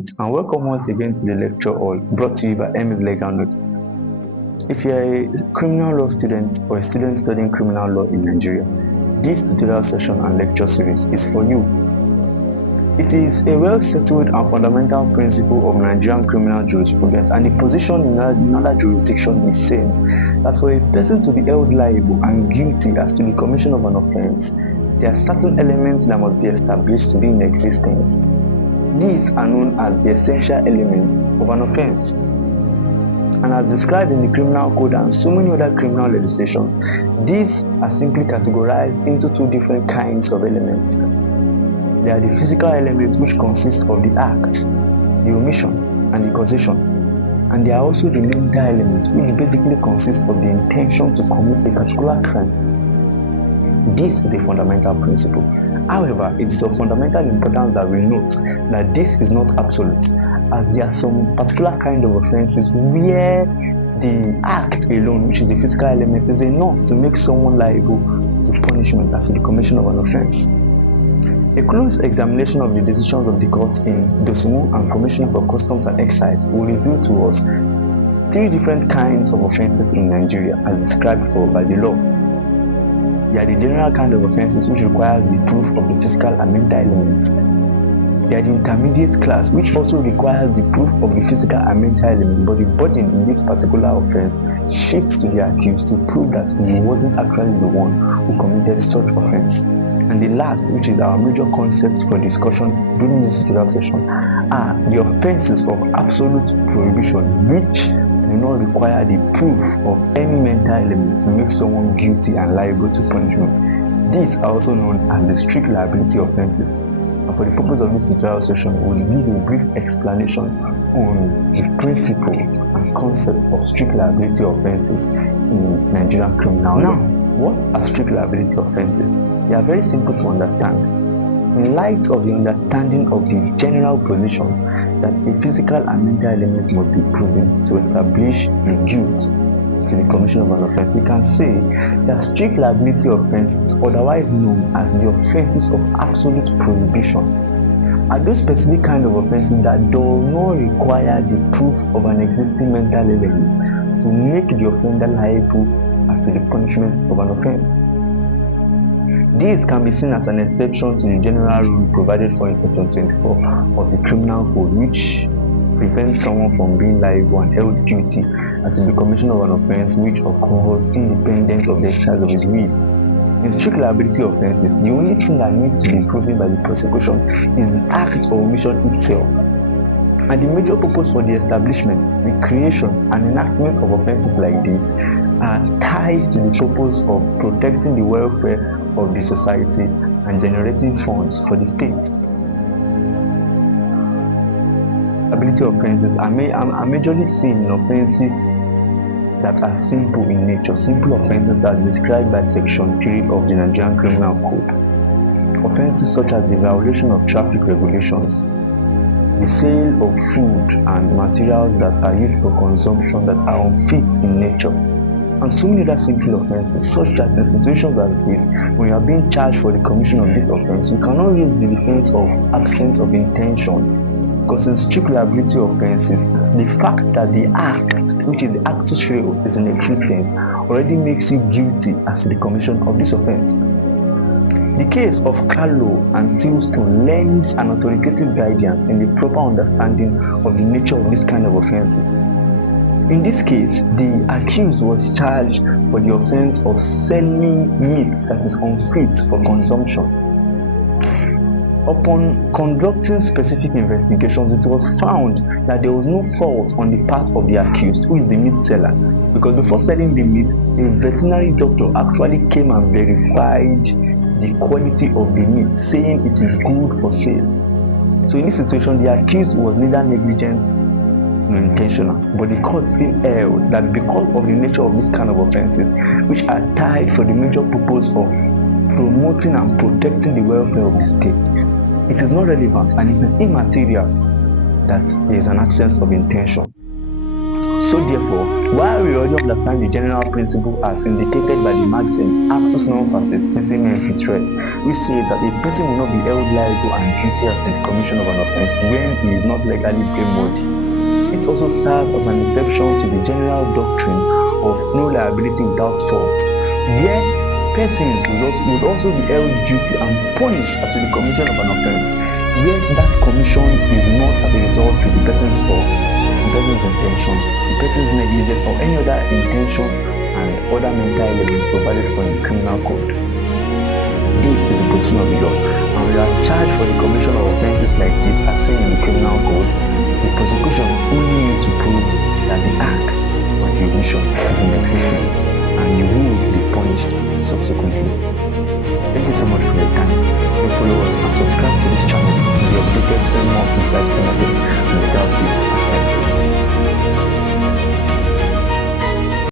And welcome once again to the lecture hall brought to you by MS Legal Notes. If you are a criminal law student or a student studying criminal law in Nigeria, this tutorial session and lecture series is for you. It is a well-settled and fundamental principle of Nigerian criminal jurisprudence, and the position in another jurisdiction is same, that for a person to be held liable and guilty as to the commission of an offence, there are certain elements that must be established to be in existence. These are known as the essential elements of an offence. And as described in the Criminal Code and so many other criminal legislations, these are simply categorized into two different kinds of elements. There are the physical elements, which consist of the act, the omission, and the causation. And there are also the mental elements, which basically consist of the intention to commit a particular crime. This is a fundamental principle. However, it is of fundamental importance that we note that this is not absolute, as there are some particular kind of offences where the act alone, which is the physical element, is enough to make someone liable to punishment as to the commission of an offence. A close examination of the decisions of the court in Dosunmu and Commissioner for Customs and Excise will reveal to us three different kinds of offences in Nigeria as described for by the law. There are the general kind of offences which requires the proof of the physical and mental elements. There are the intermediate class which also requires the proof of the physical and mental elements, but the burden in this particular offence shifts to the accused to prove that he wasn't actually the one who committed such offence. And the last, which is our major concept for discussion during this tutorial session, are the offences of absolute prohibition, which do not require the proof of any mental element to make someone guilty and liable to punishment. These are also known as the strict liability offences. And for the purpose of this tutorial session, we will give a brief explanation on the principle and concept of strict liability offences in Nigerian criminal law. Now, what are strict liability offences? They are very simple to understand. In light of the understanding of the general position that a physical and mental element must be proven to establish the guilt to the commission of an offence, we can say that strict liability offences, otherwise known as the offences of absolute prohibition, are those specific kind of offences that do not require the proof of an existing mental element to make the offender liable as to the punishment of an offence. This can be seen as an exception to the general rule provided for in Section 24 of the Criminal Code, which prevents someone from being liable and held guilty as to the commission of an offence which occurs independent of the exercise of his will. In strict liability offences, the only thing that needs to be proven by the prosecution is the act or omission itself. And the major purpose for the establishment, the creation, and enactment of offences like this are tied to the purpose of protecting the welfare of the society and generating funds for the state. Liability offences are majorly seen in offences that are simple in nature. Simple offences are described by Section 3 of the Nigerian Criminal Code. Offences such as the violation of traffic regulations, the sale of food and materials that are used for consumption that are unfit in nature, and so many other simple offences, such that in situations as this, when you are being charged for the commission of this offence, you cannot use the defence of absence of intention, because in strict liability offences, the fact that the act, which is the actus reus, is in existence already makes you guilty as to the commission of this offence. The case of Carlo and Tilstone lends an authoritative guidance in the proper understanding of the nature of this kind of offences. In this case, the accused was charged for the offence of selling meat that is unfit for consumption. Upon conducting specific investigations, it was found that there was no fault on the part of the accused, who is the meat seller, because before selling the meat, a veterinary doctor actually came and verified the quality of the meat, saying it is good for sale. So in this situation, the accused was neither negligent nor intentional, but the court still held that because of the nature of this kind of offences, which are tied for the major purpose of promoting and protecting the welfare of the state, it is not relevant and it is immaterial that there is an absence of intention. So therefore, while we already understand the general principle as indicated by the maxim actus non facit nisi mensit re, which says that a person will not be held liable and guilty as to the commission of an offence when he is not legally blameworthy. It also serves as an exception to the general doctrine of no liability without fault, where persons would also be held guilty and punished as to the commission of an offence where that commission is not as a result of the person's fault, the person's intention, the person's negligence, or any other intention and other mental elements provided for in the criminal code. This is the position of the law, and we are charged for the commission of offences like this as seen in the criminal code. The prosecution only need to prove that the act or the omission is in existence.